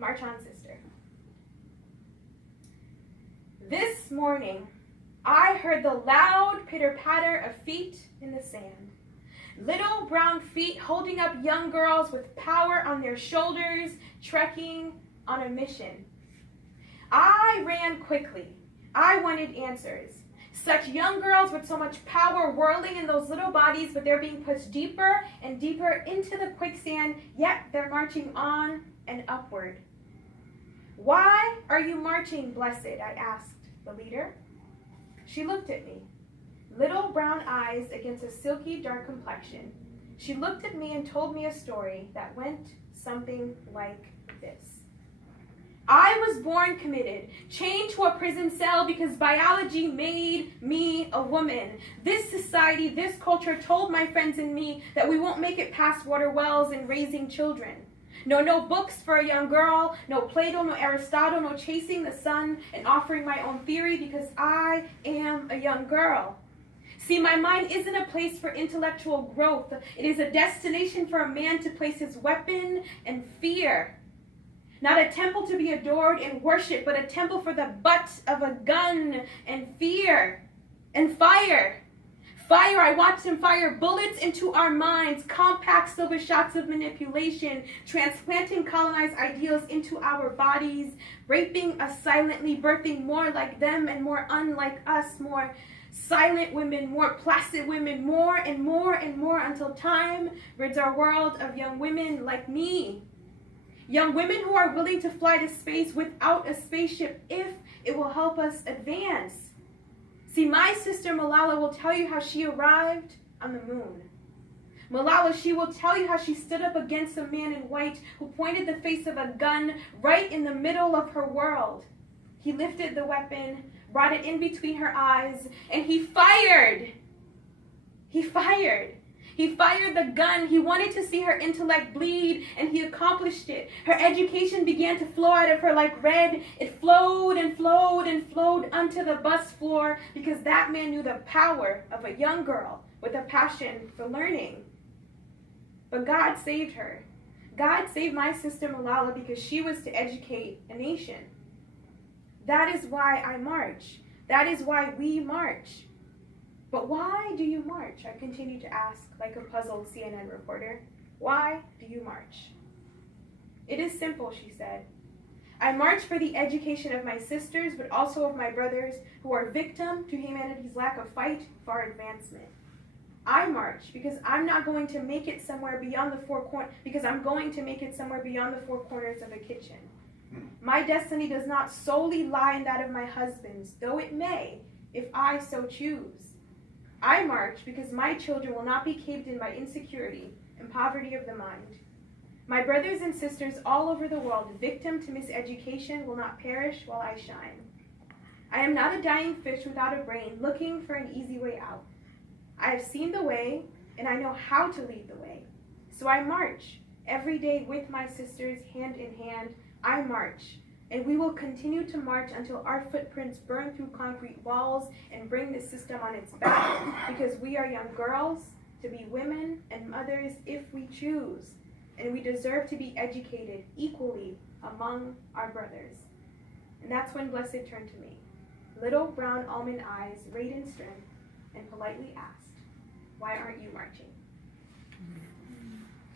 March on, sister. This morning, I heard the loud pitter-patter of feet in the sand. Little brown feet holding up young girls with power on their shoulders, trekking on a mission. I ran quickly. I wanted answers. Such young girls with so much power whirling in those little bodies, but they're being pushed deeper and deeper into the quicksand, yet they're marching on and upward. Why are you marching, blessed? I asked the leader. She looked at me, little brown eyes against a silky dark complexion. She looked at me and told me a story that went something like this. I was born committed, chained to a prison cell because biology made me a woman. This society, this culture told my friends and me that we won't make it past water wells and raising children. No books for a young girl, no Plato, no Aristotle, no chasing the sun and offering my own theory because I am a young girl. See, my mind isn't a place for intellectual growth. It is a destination for a man to place his weapon and fear. Not a temple to be adored and worshipped, but a temple for the butt of a gun and fear and fire. Fire, I watched him fire bullets into our minds, compact silver shots of manipulation, transplanting colonized ideals into our bodies, raping us silently, birthing more like them and more unlike us, more silent women, more placid women, more and more and more until time rids our world of young women like me. Young women who are willing to fly to space without a spaceship if it will help us advance. See, my sister Malala will tell you how she arrived on the moon. Malala, she will tell you how she stood up against a man in white who pointed the face of a gun right in the middle of her world. He lifted the weapon, brought it in between her eyes, and he fired. He fired. He fired the gun. He wanted to see her intellect bleed, and he accomplished it. Her education began to flow out of her like red. It flowed and flowed and flowed onto the bus floor because that man knew the power of a young girl with a passion for learning. But God saved her. God saved my sister Malala because she was to educate a nation. That is why I march. That is why we march. But why do you march? I continue to ask like a puzzled CNN reporter. Why do you march? It is simple, she said. I march for the education of my sisters, but also of my brothers who are victim to humanity's lack of fight for advancement. I march because I'm not going to make it somewhere beyond the four corners, because I'm going to make it somewhere beyond the four corners of a kitchen. My destiny does not solely lie in that of my husband's, though it may, if I so choose. I march because my children will not be caved in by insecurity and poverty of the mind. My brothers and sisters all over the world, victim to miseducation, will not perish while I shine. I am not a dying fish without a brain looking for an easy way out. I have seen the way, and I know how to lead the way. So I march every day with my sisters, hand in hand. I march. And we will continue to march until our footprints burn through concrete walls and bring the system on its back, because we are young girls to be women and mothers if we choose, and we deserve to be educated equally among our brothers. And that's when Blessed turned to me, little brown almond eyes, radiant strength, and politely asked, "Why aren't you marching?"